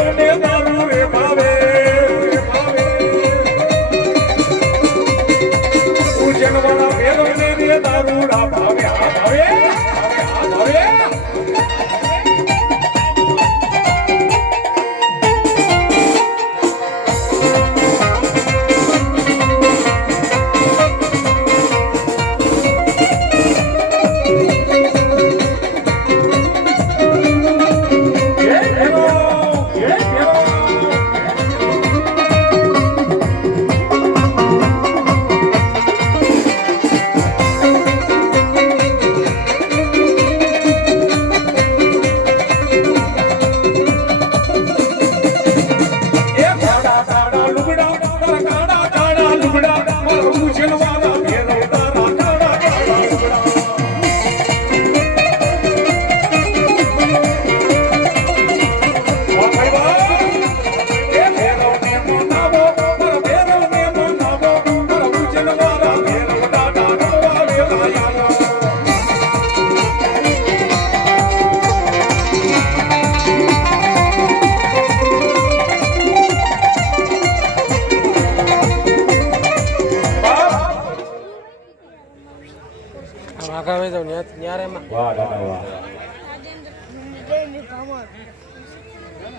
ભેરવને દારૂ રે ભાવે ઉજનવાળા ભેરવને રે દારૂ રા ભાવે આ ભાવે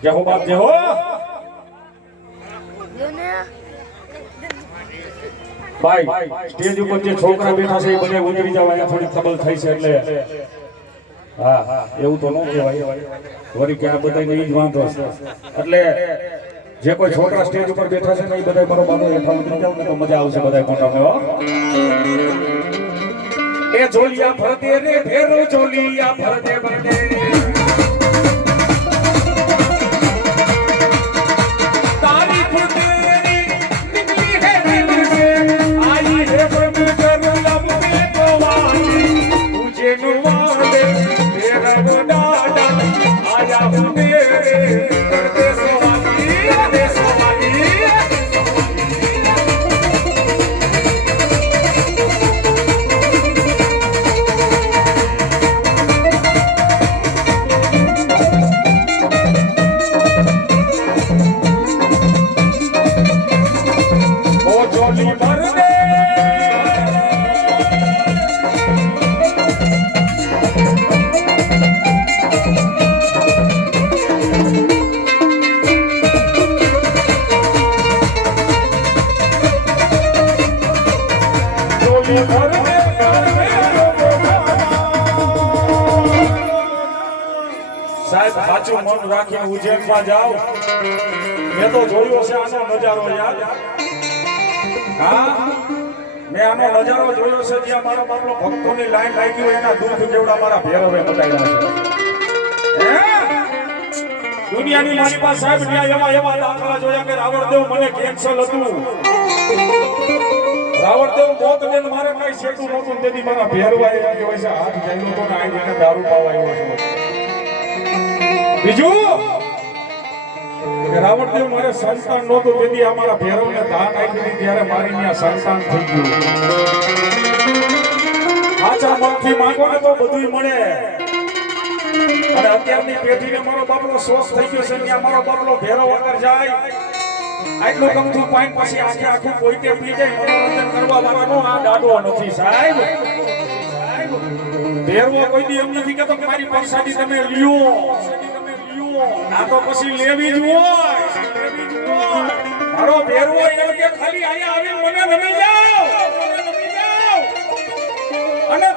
જય હો બાપ જય હો ભાઈ સ્ટેજ ઉપર જે છોકરા બેઠા છે એ બધે ઉતરી જાવ અહીંયા થોડી ખબર થઈ છે એટલે હા એવું તો ન કહેવાય વળી કે આ બધા એ જ વાંધો છે એટલે જે કોઈ છોકરા સ્ટેજ ઉપર બેઠા છે ને એ બધા બરોબર હેઠા ઉતરી જાવ ને તો મજા આવશે બધા મોટાને હો એ જોલિયા ફરતે રે ફેરો જોલિયા ફરતે ફરતે સાહેબ સાચું મન રાખીને ઉજ્જૈનમાં જાઓ મેં તો જોયો છે આનો નજારો યાર હા મેં આનો નજારો જોયો છે જ્યાં મારા બાપનો ભક્તોની લાઈન લાગી હોય એના દુઃખ જેવડા મારા ભેરવે મટાડ્યા છે દુનિયાની મારી પાસે સાહેબ ત્યાં એવા દાખલા જોયા કે રાવણદેવ મને કેન્સર હતું રાવણદેવ મોત ને મારે કઈ સેટું નહોતું તેથી મારા ભેરવા એવા કહેવાય છે હાથ જઈને તો આઈ જઈને દારૂ પાવા આવ્યો છું બીજું કે રાવણદેવ મારે સંતાન નહોતું તેથી અમારા ભેરવને દાન આપી ત્યારે મારી ત્યાં સંતાન થઈ ગયું આચા મનથી માંગો ને તો બધું મળે અને અત્યારની પેઢીને મારો બાપલો શોખ થઈ ગયો છે ત્યાં મારો બાપલો ભેરો વગર જાય આટલો કમથું પાઈન પછી આખે આખું કોઈતે પી જાય મનોરંજન કરવા વાળાનો આ દાડો નથી સાહેબ ભેરવો કોઈ દી એમ નથી કે મારી પરસાદી તમે લ્યો આ તો પછી લેવી જ હોય મારો ભેરવો એમ કે ખાલી અહીંયા આવી મને રમી જાઓ અને